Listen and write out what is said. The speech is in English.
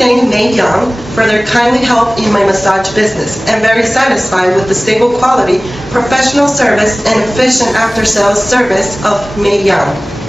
thank May Young for their kindly help in my massage business and very satisfied with the stable quality, professional service, and efficient after-sales service of May Young.